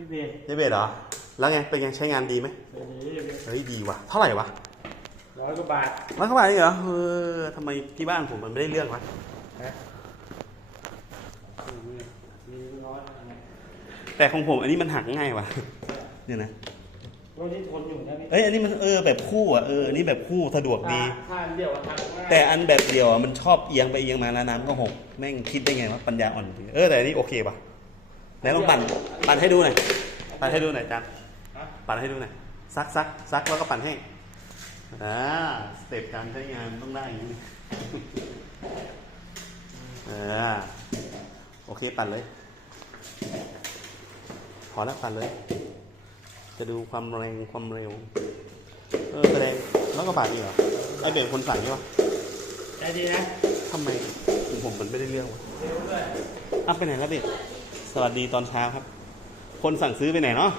พี่เบสนี่เบสเหรอ แล้วไง เป็นไงใช้งานดีไหมเดี๋ยวนี้เฮ้ยดีว่ะ เท่าไหร่วะร้อยกว่าบาทร้อยกว่าบาทเองเหรอ เออทำไมที่บ้านผมมันไม่ได้เรื่องวะฮะมีร้อยอะไรแต่ของผมอันนี้มันหักง่ายว่ะเนี่ยนะรถที่ทนอยู่นะพี่เอ้ยอันนี้มันเออแบบคู่อะเอออันนี้แบบคู่สะดวกดีถ้าอันเดียวอะทำง่ายแต่อันแบบเดียวอะมันชอบเอียงไปเอียงมาแล้วน้ำก็หกแม่งคิดได้ไงว่าปัญญาอ่อนจริงเออแต่อันนี้โอเคป่ะ ไหนลองปั่น ปั่นให้ดูหน่อย ปั่นให้ดูหน่อยจันฮะปั่นให้ดูหน่อย ซักซักซักแล้วก็ปั่นให้ อ่า สเต็ปการใช้งานต้องได้อย่างนี้เออโอเคปั่นเลย พอแล้วปั่นเลย จะดูความแรงความเร็ว เออแสดงแล้วก็บาทนี่เหรอ ไอเบนคนสั่งใช่ปะใจดีนะทำไมผมผมมันไม่ได้เรื่องวะเร็วด้วยอ้าวไปไหนแล้วเบน สวัสดีตอนเช้าครับ คนสั่งซื้อไปไหนเนาะ